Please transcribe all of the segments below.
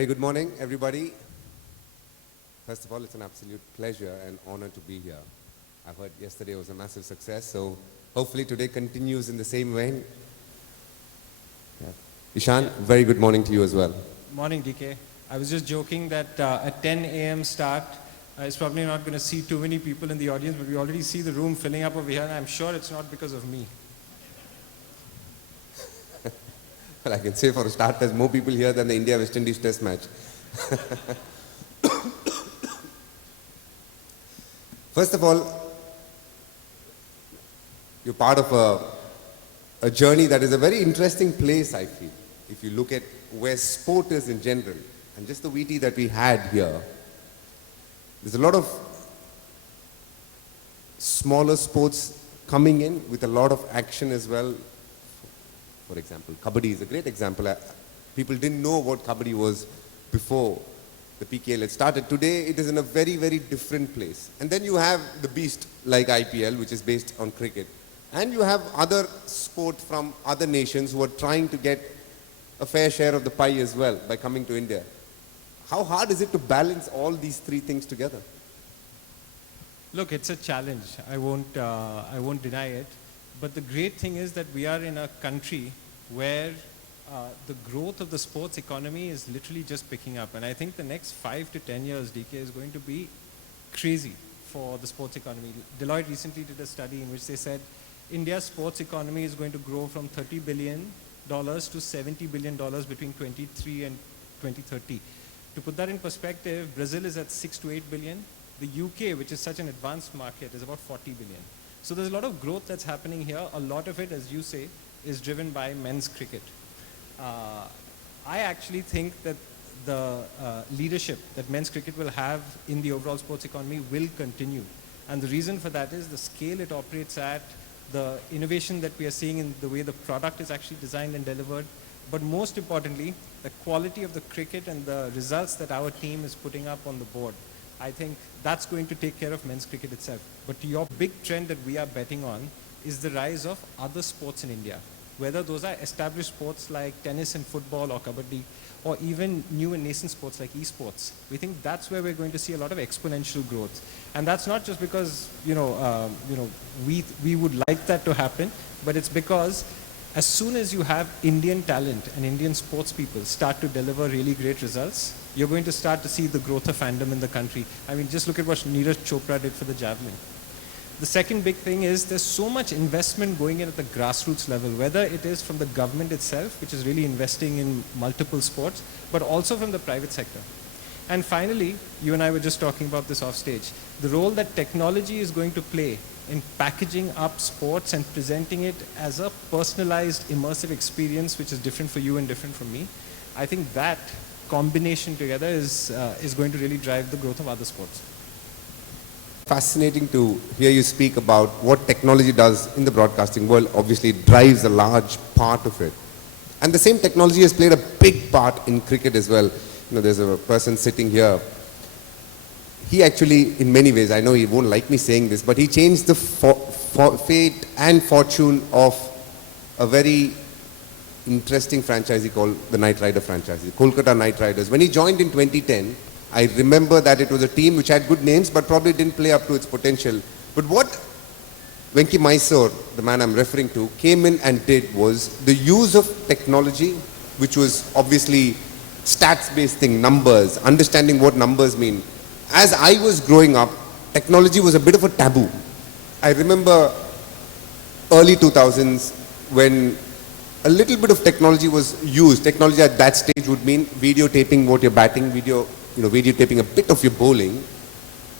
Very good morning, everybody. First of all, it's an absolute pleasure and honor to be here. I've heard yesterday was a massive success, so hopefully today continues in the same vein. Yeah. Ishan, very good morning to you as well. Morning, DK. I was just joking that at 10 a.m. start, it's probably not going to see too many people in the audience, but we already see the room filling up over here, and I'm sure it's not because of me. Well, I can say for a start, there's more people here than the India-West Indies test match. First of all, you're part of a journey that is a very interesting place, I feel. If you look at where sport is in general, and just the VT that we had here, there's a lot of smaller sports coming in with a lot of action as well. For example, Kabaddi is a great example. People didn't know what Kabaddi was before the PKL had started. Today, it is in a very, very different place. And then you have the beast like IPL, which is based on cricket. And you have other sport from other nations who are trying to get a fair share of the pie as well by coming to India. How hard is it to balance all these three things together? Look, it's a challenge. I won't deny it. But the great thing is that we are in a country where the growth of the sports economy is literally just picking up. And I think the next 5 to 10 years, DK, is going to be crazy for the sports economy. Deloitte recently did a study in which they said India's sports economy is going to grow from $30 billion to $70 billion between 2023 and 2030. To put that in perspective, Brazil is at 6 to 8 billion. The UK, which is such an advanced market, is about 40 billion. So there's a lot of growth that's happening here. A lot of it, as you say, is driven by men's cricket. I actually think that the leadership that men's cricket will have in the overall sports economy will continue. And the reason for that is the scale it operates at, the innovation that we are seeing in the way the product is actually designed and delivered, but most importantly, the quality of the cricket and the results that our team is putting up on the board. I think that's going to take care of men's cricket itself. But your big trend that we are betting on is the rise of other sports in India, whether those are established sports like tennis and football or kabaddi, or even new and nascent sports like esports. We think that's where we're going to see a lot of exponential growth. And that's not just because we would like that to happen, but it's because as soon as you have Indian talent and Indian sports people start to deliver really great results, you're going to start to see the growth of fandom in the country. I mean, just look at what Neeraj Chopra did for the javelin. The second big thing is there's so much investment going in at the grassroots level, whether it is from the government itself, which is really investing in multiple sports, but also from the private sector. And finally, you and I were just talking about this off stage, the role that technology is going to play in packaging up sports and presenting it as a personalized, immersive experience, which is different for you and different from me. I think that combination together is going to really drive the growth of other sports. Fascinating to hear you speak about what technology does in the broadcasting world. Obviously, it drives a large part of it. And the same technology has played a big part in cricket as well. You know, there's a person sitting here. He actually, in many ways, I know he won't like me saying this, but he changed the fate and fortune of a very interesting franchisee called the Knight Rider franchisee, Kolkata Knight Riders. When he joined in 2010, I remember that it was a team which had good names, but probably didn't play up to its potential. But what Venki Mysore, the man I'm referring to, came in and did was the use of technology, which was obviously stats-based thing, numbers, understanding what numbers mean. As I was growing up, technology was a bit of a taboo. I remember early 2000s when a little bit of technology was used. Technology at that stage would mean videotaping what you're batting, videotaping a bit of your bowling.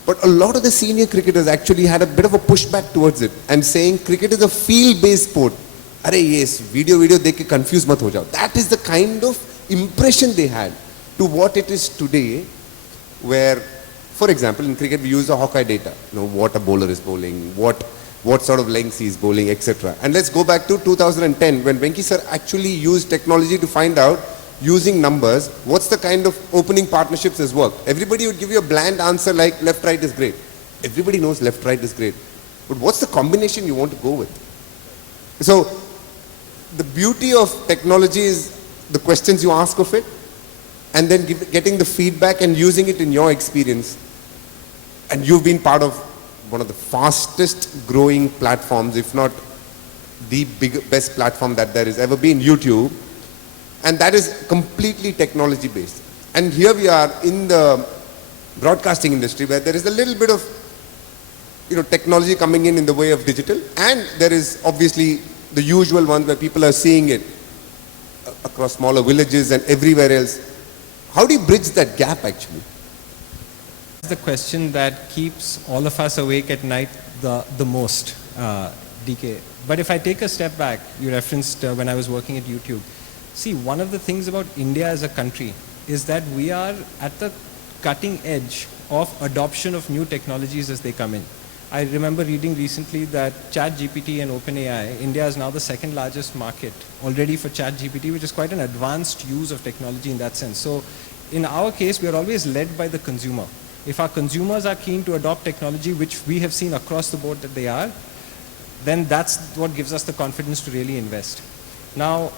But a lot of the senior cricketers actually had a bit of a pushback towards it and saying cricket is a field-based sport. Arey yes, video dekh ke confuse mat ho jao. That is the kind of impression they had to what it is today, where, for example, in cricket we use the Hawkeye data. What a bowler is bowling, what sort of lengths he is bowling, etc. And let's go back to 2010 when Venki sir actually used technology to find out, using numbers, what's the kind of opening partnerships has worked. Everybody would give you a bland answer like left right is great. Everybody knows left right is great. But what's the combination you want to go with? So the beauty of technology is the questions you ask of it, and then getting the feedback and using it in your experience. And you've been part of one of the fastest growing platforms, if not the best platform that there has ever been, YouTube. And that is completely technology based. And here we are in the broadcasting industry where there is a little bit of technology coming in the way of digital, and there is obviously the usual one where people are seeing it across smaller villages and everywhere else. How do you bridge that gap actually? The question that keeps all of us awake at night the most, DK. But if I take a step back, you referenced when I was working at YouTube. See, one of the things about India as a country is that we are at the cutting edge of adoption of new technologies as they come in. I remember reading recently that ChatGPT and OpenAI, India is now the second largest market already for ChatGPT, which is quite an advanced use of technology in that sense. So in our case, we are always led by the consumer. If our consumers are keen to adopt technology, which we have seen across the board that they are, then that's what gives us the confidence to really invest. Now,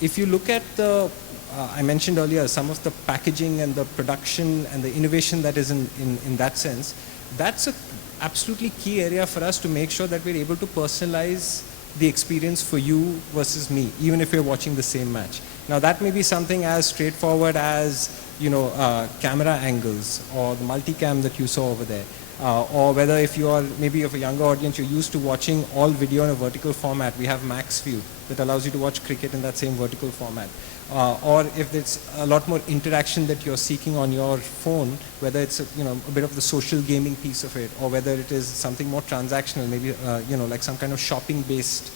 if you look at I mentioned earlier, some of the packaging and the production and the innovation that is in that sense, that's a absolutely key area for us to make sure that we're able to personalize the experience for you versus me, even if we're watching the same match. Now that may be something as straightforward as camera angles or the multicam that you saw over there, or whether if you are maybe of a younger audience, you're used to watching all video in a vertical format. We have Max View that allows you to watch cricket in that same vertical format. Or if it's a lot more interaction that you're seeking on your phone, whether it's a bit of the social gaming piece of it, or whether it is something more transactional, maybe like some kind of shopping-based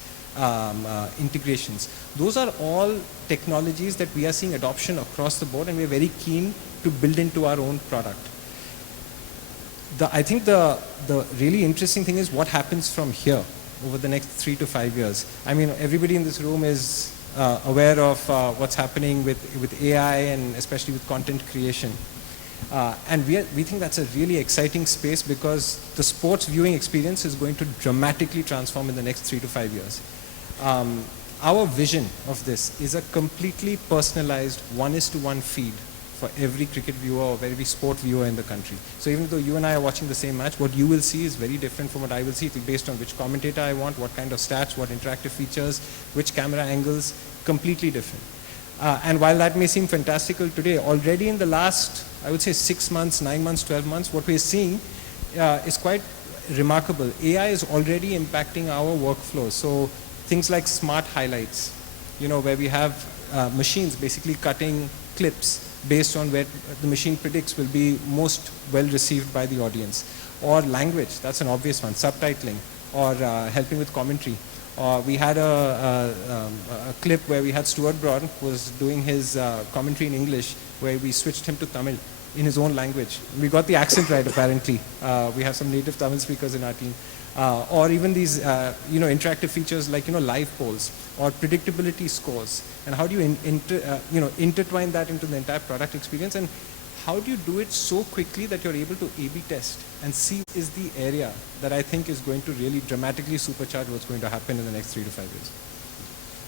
integrations. Those are all technologies that we are seeing adoption across the board, and we're very keen to build into our own product. I think the really interesting thing is what happens from here over the next 3 to 5 years. I mean, everybody in this room is aware of what's happening with AI and especially with content creation. And we think that's a really exciting space because the sports viewing experience is going to dramatically transform in the next 3 to 5 years. Our vision of this is a completely personalized 1:1 feed for every cricket viewer or every sport viewer in the country. So even though you and I are watching the same match, what you will see is very different from what I will see. It's based on which commentator I want, what kind of stats, what interactive features, which camera angles, completely different. And while that may seem fantastical today, already in the last, I would say 6 months, 9 months, 12 months, what we're seeing is quite remarkable. AI is already impacting our workflow. So things like smart highlights, where we have machines basically cutting clips based on where the machine predicts will be most well received by the audience. Or language, that's an obvious one, subtitling, or helping with commentary. We had a clip where we had Stuart Broad was doing his commentary in English, where we switched him to Tamil in his own language. We got the accent right, apparently. We have some native Tamil speakers in our team. Or even these, interactive features like, live polls or predictability scores. And how do you, intertwine that into the entire product experience? And how do you do it so quickly that you're able to A/B test and see is the area that I think is going to really dramatically supercharge what's going to happen in the next 3 to 5 years?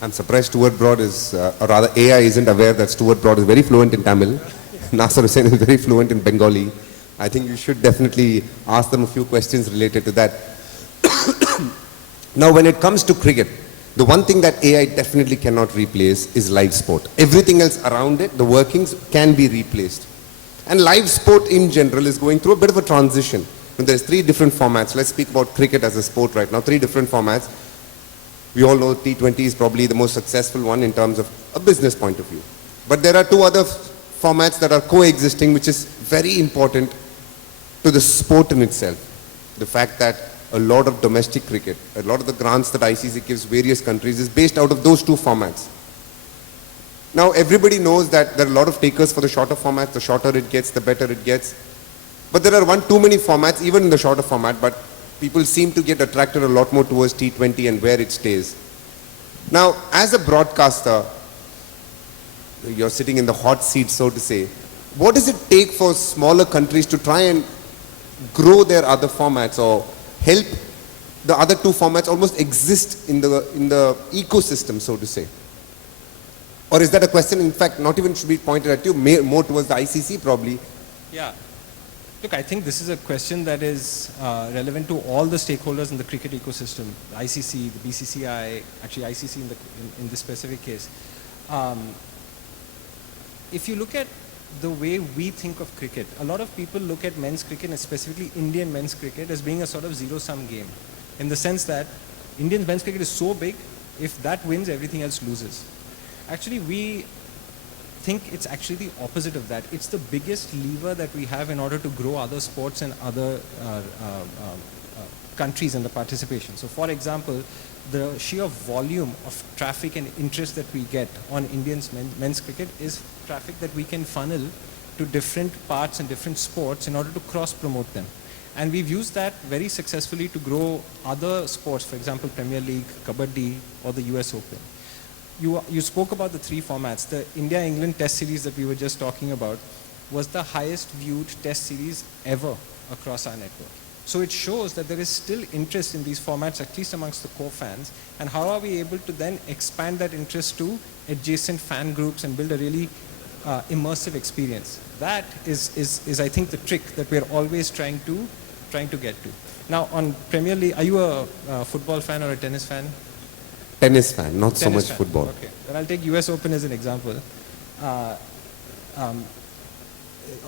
I'm surprised Stuart Broad is, or rather AI isn't aware that Stuart Broad is very fluent in Tamil. Nasser Hussain is very fluent in Bengali. I think you should definitely ask them a few questions related to that. Now, when it comes to cricket, the one thing that AI definitely cannot replace is live sport. Everything else around it, the workings, can be replaced. And live sport in general is going through a bit of a transition. And there's 3 different formats. Let's speak about cricket as a sport right now. 3 different formats. We all know T20 is probably the most successful one in terms of a business point of view. But there are 2 other formats that are coexisting, which is very important to the sport in itself. The fact that a lot of domestic cricket, a lot of the grants that ICC gives various countries is based out of those 2 formats. Now everybody knows that there are a lot of takers for the shorter formats. The shorter it gets, the better it gets. But there are too many formats, even in the shorter format, but people seem to get attracted a lot more towards T20 and where it stays. Now, as a broadcaster, you're sitting in the hot seat, so to say. What does it take for smaller countries to try and grow their other formats or help the other 2 formats almost exist in the ecosystem, so to say? Or is that a question, in fact, not even should be pointed at you, more towards the ICC probably? Yeah. Look, I think this is a question that is relevant to all the stakeholders in the cricket ecosystem, the ICC, the BCCI, actually ICC in this specific case. If you look at the way we think of cricket, a lot of people look at men's cricket, and specifically Indian men's cricket, as being a sort of zero-sum game, in the sense that Indian men's cricket is so big, if that wins, everything else loses. Actually, we think it's actually the opposite of that. It's the biggest lever that we have in order to grow other sports and other countries and the participation. So for example, the sheer volume of traffic and interest that we get on Indians men's cricket is traffic that we can funnel to different parts and different sports in order to cross-promote them. And we've used that very successfully to grow other sports, for example, Premier League, Kabaddi, or the US Open. You spoke about the three formats. The India-England Test series that we were just talking about was the highest viewed Test series ever across our network. So it shows that there is still interest in these formats, at least amongst the core fans. And how are we able to then expand that interest to adjacent fan groups and build a really immersive experience? That is I think, the trick that we're always trying to get to. Now, on Premier League, are you a football fan or a tennis fan? Tennis fan, not so much Fan. football. Okay, then I'll take US Open as an example.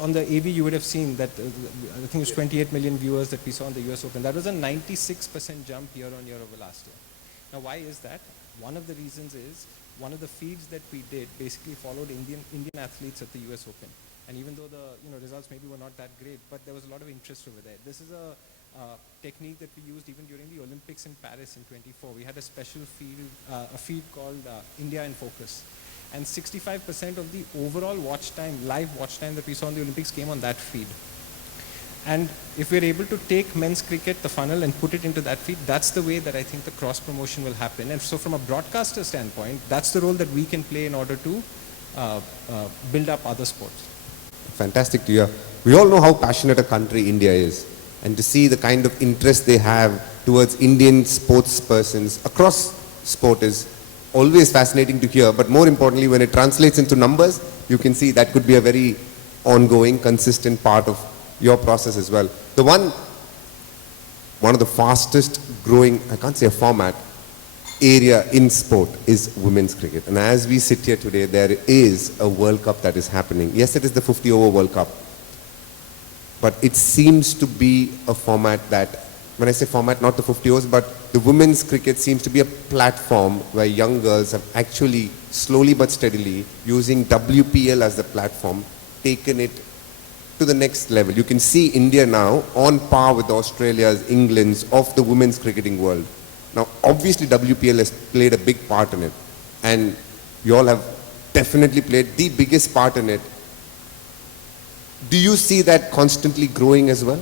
On the AV, you would have seen that I think it was 28 million viewers that we saw on the US Open. That was a 96% jump year on year over last year. Now, why is that? One of the reasons is one of the feeds that we did basically followed Indian athletes at the US Open. And even though the results maybe were not that great, but there was a lot of interest over there. This is a technique that we used even during the Olympics in Paris in 24. We had a special feed called India in Focus. And 65% of the overall watch time, live watch time that we saw in the Olympics came on that feed. And if we're able to take men's cricket, the funnel, and put it into that feed, that's the way that I think the cross-promotion will happen. And so from a broadcaster standpoint, that's the role that we can play in order to build up other sports. Fantastic to hear. We all know how passionate a country India is. And to see the kind of interest they have towards Indian sports persons across sport is always fascinating to hear. But more importantly, when it translates into numbers, you can see that could be a very ongoing, consistent part of your process as well. The one of the fastest growing, I can't say a format, area in sport is women's cricket. And as we sit here today, there is a World Cup that is happening. Yes, it is the 50-over World Cup. But it seems to be a format that, when I say format, not the 50 overs, but the women's cricket seems to be a platform where young girls have actually, slowly but steadily, using WPL as the platform, taken it to the next level. You can see India now on par with Australia's, England's, of the women's cricketing world. Now, obviously, WPL has played a big part in it. And you all have definitely played the biggest part in it. Do you see that constantly growing as well?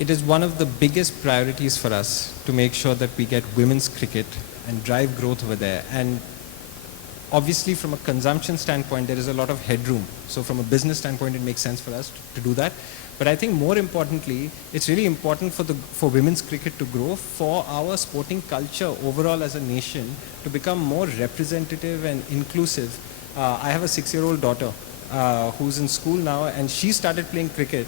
It is one of the biggest priorities for us to make sure that we get women's cricket and drive growth over there. And obviously, from a consumption standpoint, there is a lot of headroom. So from a business standpoint, it makes sense for us to do that. But I think more importantly, it's really important for women's cricket to grow, for our sporting culture overall as a nation to become more representative and inclusive. I have a 6-year-old daughter who's in school now, and she started playing cricket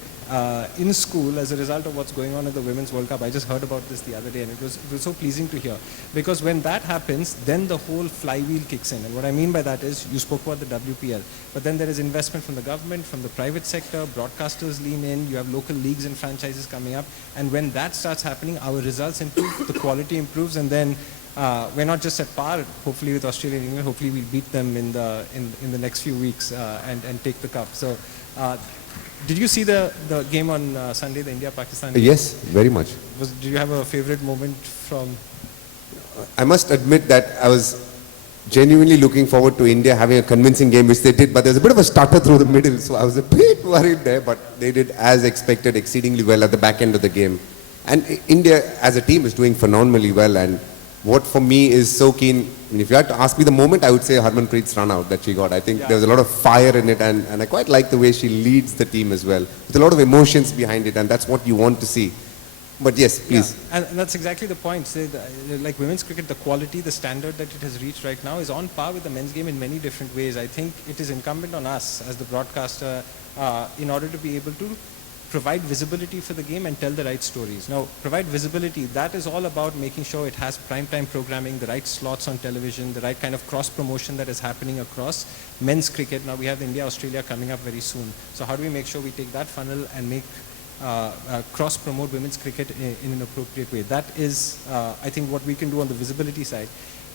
in school as a result of what's going on at the Women's World Cup. I just heard about this the other day, and it was so pleasing to hear. Because when that happens, then the whole flywheel kicks in. And what I mean by that is, you spoke about the WPL, but then there is investment from the government, from the private sector, broadcasters lean in, you have local leagues and franchises coming up, and when that starts happening, our results improve, the quality improves, and then we're not just at par, hopefully, with Australia and England. Hopefully we'll beat them in the next few weeks and take the cup. So, did you see the game on Sunday, the India-Pakistan game? Yes, very much. Did you have a favorite moment from? I must admit that I was genuinely looking forward to India having a convincing game, which they did, but there's a bit of a stutter through the middle, so I was a bit worried there, but they did, as expected, exceedingly well at the back end of the game. And India, as a team, is doing phenomenally well, and what for me is so keen, and if you had to ask me the moment, I would say Harmanpreet's run out that she got. I think there was a lot of fire in it, and I quite like the way she leads the team as well, with a lot of emotions behind it, and that's what you want to see. But yes, please. Yeah, and that's exactly the point. Say like women's cricket, the quality, the standard that it has reached right now is on par with the men's game in many different ways. I think it is incumbent on us as the broadcaster in order to be able to provide visibility for the game and tell the right stories. Now, provide visibility, that is all about making sure it has primetime programming, the right slots on television, the right kind of cross-promotion that is happening across men's cricket. Now, we have India-Australia coming up very soon. So how do we make sure we take that funnel and make cross-promote women's cricket in an appropriate way? That is, I think, what we can do on the visibility side.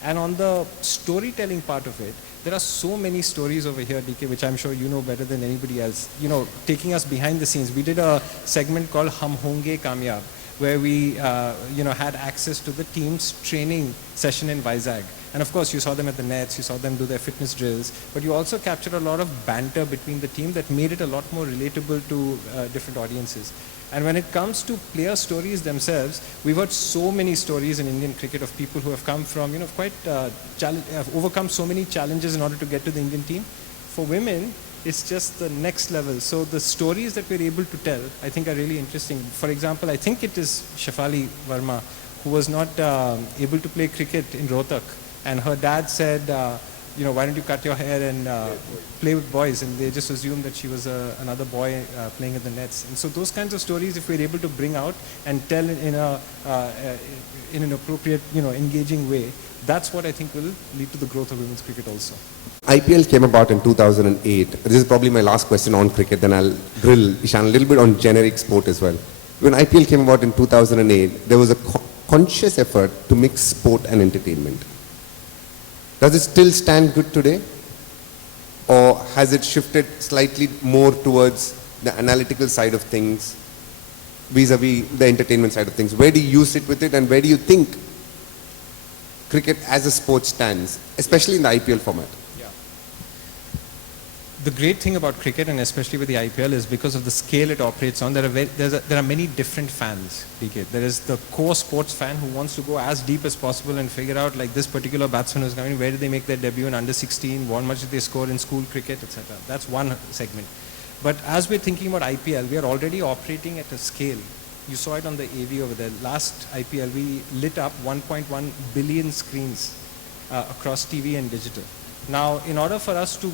And on the storytelling part of it, there are so many stories over here, DK, which I'm sure you know better than anybody else. You know, taking us behind the scenes. We did a segment called Hum Honge Kamyab, where we, had access to the team's training session in Vizag. And of course, you saw them at the nets, you saw them do their fitness drills, but you also captured a lot of banter between the team that made it a lot more relatable to different audiences. And when it comes to player stories themselves, we've heard so many stories in Indian cricket of people who have come from, have overcome so many challenges in order to get to the Indian team. For women, it's just the next level. So the stories that we're able to tell, I think are really interesting. For example, I think it is Shefali Verma, who was not able to play cricket in Rohtak. And her dad said, why don't you cut your hair and play with boys? And they just assumed that she was another boy playing at the nets. And so those kinds of stories, if we're able to bring out and tell in an appropriate, engaging way, that's what I think will lead to the growth of women's cricket also. IPL came about in 2008. This is probably my last question on cricket, then I'll drill Ishan a little bit on generic sport as well. When IPL came about in 2008, there was a conscious effort to mix sport and entertainment. Does it still stand good today? Or has it shifted slightly more towards the analytical side of things vis-a-vis the entertainment side of things? Where do you sit with it, and where do you think cricket as a sport stands, especially in the IPL format? Yeah. The great thing about cricket, and especially with the IPL, is because of the scale it operates on, there are many different fans, DK. There is the core sports fan who wants to go as deep as possible and figure out, like, this particular batsman is coming, where did they make their debut in under 16, how much did they score in school cricket, etc. That's one segment. But as we're thinking about IPL, we are already operating at a scale. You saw it on the AV over there. Last IPL, we lit up 1.1 billion screens across TV and digital. Now, in order for us to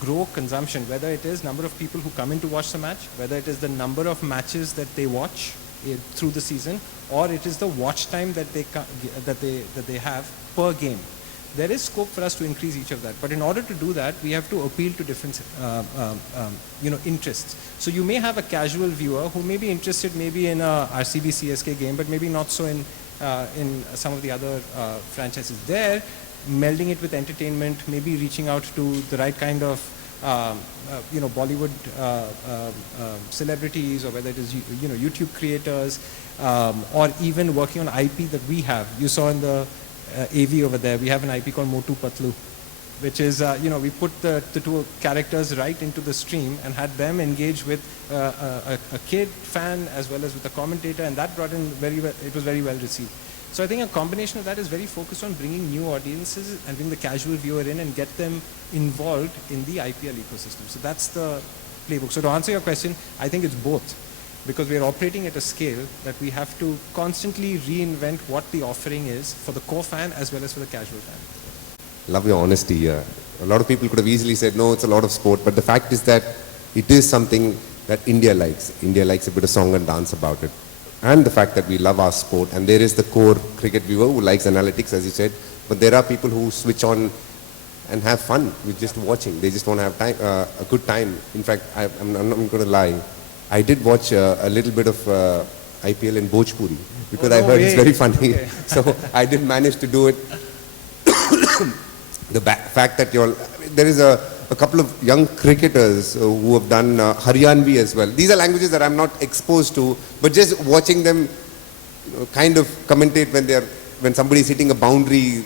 grow consumption, whether it is number of people who come in to watch the match, whether it is the number of matches that they watch through the season, or it is the watch time that they have per game, there is scope for us to increase each of that. But in order to do that, we have to appeal to different interests. So you may have a casual viewer who may be interested maybe in a RCB CSK game, but maybe not so in some of the other franchises. There, melding it with entertainment, maybe reaching out to the right kind of Bollywood celebrities, or whether it is YouTube creators, or even working on IP that we have. You saw in the AV over there, we have an IP called Motu Patlu, which is, we put the two characters right into the stream and had them engage with a kid fan as well as with a commentator, and that brought in it was very well received. So I think a combination of that is very focused on bringing new audiences and bring the casual viewer in and get them involved in the IPL ecosystem. So that's the playbook. So to answer your question, I think it's both, because we are operating at a scale that we have to constantly reinvent what the offering is for the core fan as well as for the casual fan. Love your honesty here. A lot of people could have easily said, no, it's a lot of sport, but the fact is that it is something that India likes. India likes a bit of song and dance about it. And the fact that we love our sport, and there is the core cricket viewer who likes analytics, as you said, but there are people who switch on and have fun with just watching. They just want to have time, a good time. In fact, I'm not going to lie, I did watch a little bit of IPL in Bhojpuri, because I heard it's very funny. Okay. So I did manage to do it. The fact that there is a couple of young cricketers who have done Haryanvi as well. These are languages that I'm not exposed to, but just watching them kind of commentate when somebody is hitting a boundary,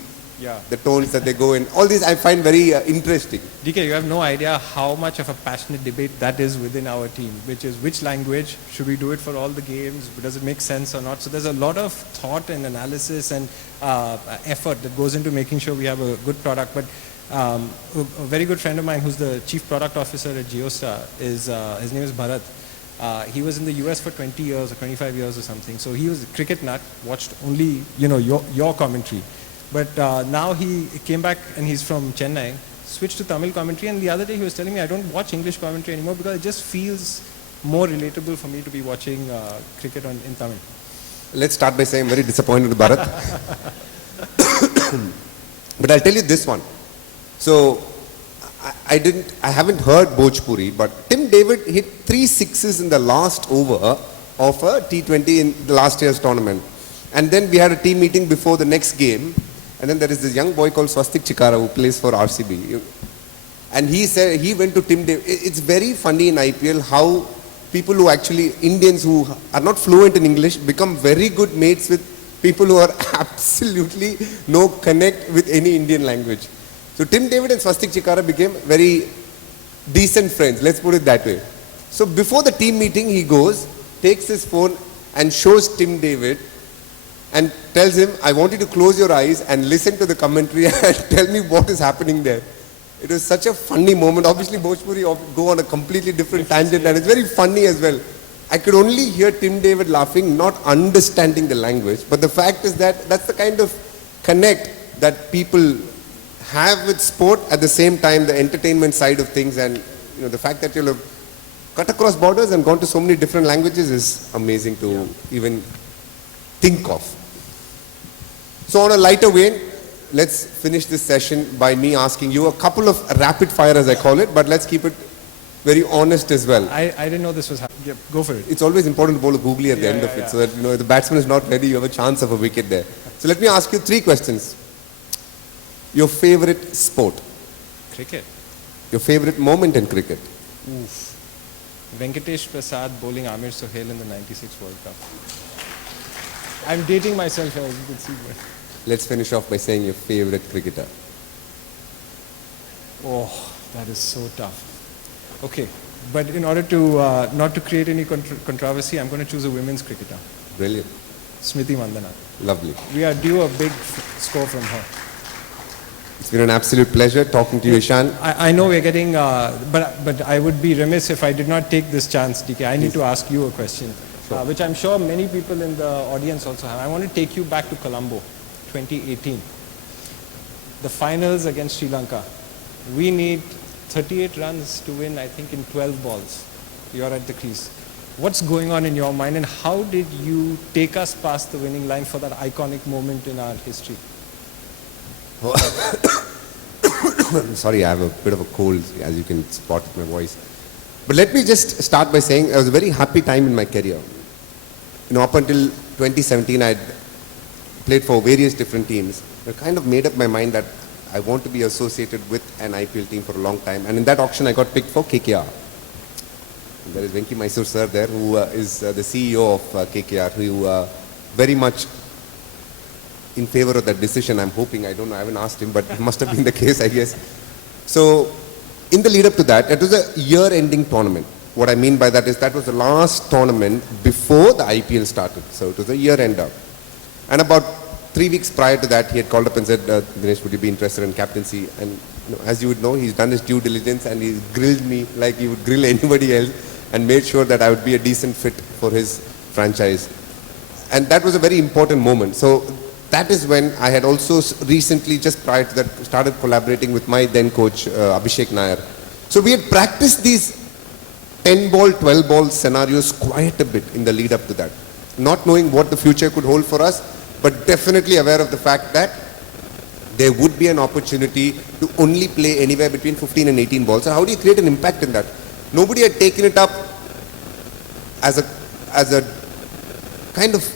the tones that they go in, all these I find very interesting. DK, you have no idea how much of a passionate debate that is within our team, which is which language, should we do it for all the games, does it make sense or not? So there's a lot of thought and analysis and effort that goes into making sure we have a good product. But a very good friend of mine who's the chief product officer at JioStar, his name is Bharat. He was in the US for 20 years or 25 years or something. So he was a cricket nut, watched only, your commentary. But now he came back and he's from Chennai, switched to Tamil commentary, and the other day he was telling me I don't watch English commentary anymore because it just feels more relatable for me to be watching cricket in Tamil. Let's start by saying I'm very disappointed with Bharat. But I'll tell you this one. So I haven't heard Bhojpuri, but Tim David hit 3 sixes in the last over of a T20 in the last year's tournament. And then we had a team meeting before the next game. And then there is this young boy called Swastik Chikara who plays for RCB. And he said, he went to Tim David. It's very funny in IPL how people who actually, Indians who are not fluent in English, become very good mates with people who are absolutely no connect with any Indian language. So Tim David and Swastik Chikara became very decent friends, let's put it that way. So before the team meeting, he goes, takes his phone and shows Tim David and tells him, I want you to close your eyes and listen to the commentary and tell me what is happening there. It was such a funny moment. Obviously, Bhojpuri go on a completely different tangent, and it's very funny as well. I could only hear Tim David laughing, not understanding the language. But the fact is that that's the kind of connect that people have with sport, at the same time the entertainment side of things, and the fact that you'll have cut across borders and gone to so many different languages is amazing to even think of. So on a lighter vein, let's finish this session by me asking you a couple of rapid fire, as I call it, but let's keep it very honest as well. I didn't know this was happening. Yeah, go for it. It's always important to bowl a googly at the end of it, so that if the batsman is not ready, you have a chance of a wicket there. So let me ask you 3 questions. Your favorite sport? Cricket. Your favorite moment in cricket? Oof. Venkatesh Prasad bowling Amir Sohail in the 96 World Cup. I'm dating myself here, as you can see. But Let's finish off by saying your favorite cricketer. oh, that is so tough. Okay, but in order to not to create any controversy, I'm going to choose a women's cricketer. Brilliant. Smriti Mandana. Lovely. We are due a big score from her. It's been an absolute pleasure talking to you, Ishan. I know we're getting, but I would be remiss if I did not take this chance, DK. I need to ask you a question, which I'm sure many people in the audience also have. I want to take you back to Colombo, 2018. The finals against Sri Lanka. We need 38 runs to win, I think, in 12 balls. You're at the crease. What's going on in your mind, and how did you take us past the winning line for that iconic moment in our history? Sorry, I have a bit of a cold, as you can spot in my voice. But let me just start by saying it was a very happy time in my career. Up until 2017, I played for various different teams. I kind of made up my mind that I want to be associated with an IPL team for a long time. And in that auction, I got picked for KKR. There is Venki Mysore sir there, who is the CEO of KKR, who very much in favor of that decision. I'm hoping, I don't know, I haven't asked him, but it must have been the case, I guess. So in the lead up to that, it was a year-ending tournament. What I mean by that is that was the last tournament before the IPL started. So it was a year-ender. And about 3 weeks prior to that, he had called up and said, Dinesh, would you be interested in captaincy? And as you would know, he's done his due diligence and he's grilled me like he would grill anybody else and made sure that I would be a decent fit for his franchise. And that was a very important moment. So that is when I had also recently, just prior to that, started collaborating with my then coach, Abhishek Nair. So we had practiced these 10-ball, 12-ball scenarios quite a bit in the lead up to that. Not knowing what the future could hold for us, but definitely aware of the fact that there would be an opportunity to only play anywhere between 15 and 18 balls. So how do you create an impact in that? Nobody had taken it up as a kind of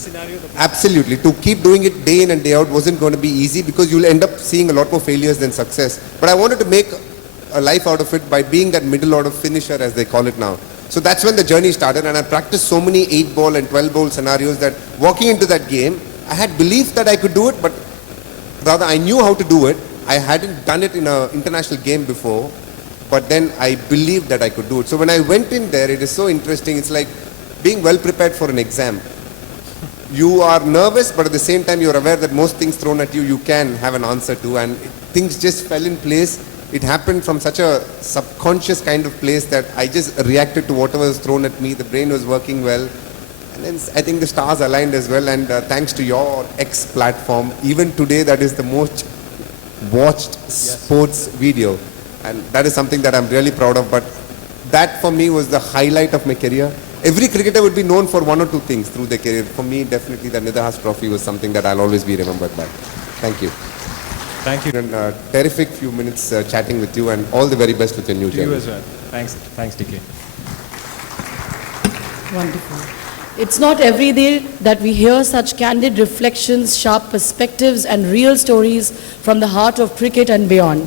Scenario. Absolutely. To keep doing it day in and day out wasn't going to be easy because you'll end up seeing a lot more failures than success. But I wanted to make a life out of it by being that middle order finisher, as they call it now. So that's when the journey started, and I practiced so many 8-ball and 12-ball scenarios that walking into that game, I had belief that I could do it, but rather I knew how to do it. I hadn't done it in an international game before, but then I believed that I could do it. So when I went in there, it is so interesting. It's like being well prepared for an exam. You are nervous, but at the same time, you're aware that most things thrown at you, you can have an answer to, and things just fell in place it happened from such a subconscious kind of place that I just reacted to whatever was thrown at me. The brain was working well. And then I think the stars aligned as well. And thanks to your X platform, even today that is the most watched sports video. And that is something that I'm really proud of. But that for me was the highlight of my career. Every cricketer would be known for one or two things through their career. For me, definitely the Nidahas Trophy was something that I'll always be remembered by. Thank you. Thank you. And terrific few minutes chatting with you, and all the very best with your new To you journey. as well. Thanks, DK. Wonderful. It's not every day that we hear such candid reflections, sharp perspectives, and real stories from the heart of cricket and beyond.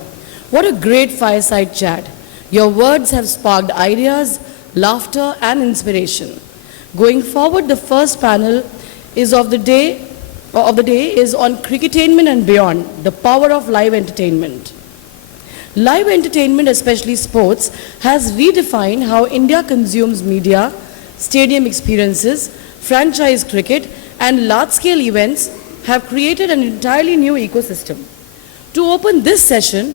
What a great fireside chat. Your words have sparked ideas, laughter, and inspiration. Going forward, the first panel is of the day is on cricketainment and beyond, the power of live entertainment. Live entertainment, especially sports, has redefined how India consumes media, stadium experiences, franchise cricket, and large-scale events have created an entirely new ecosystem. To open this session,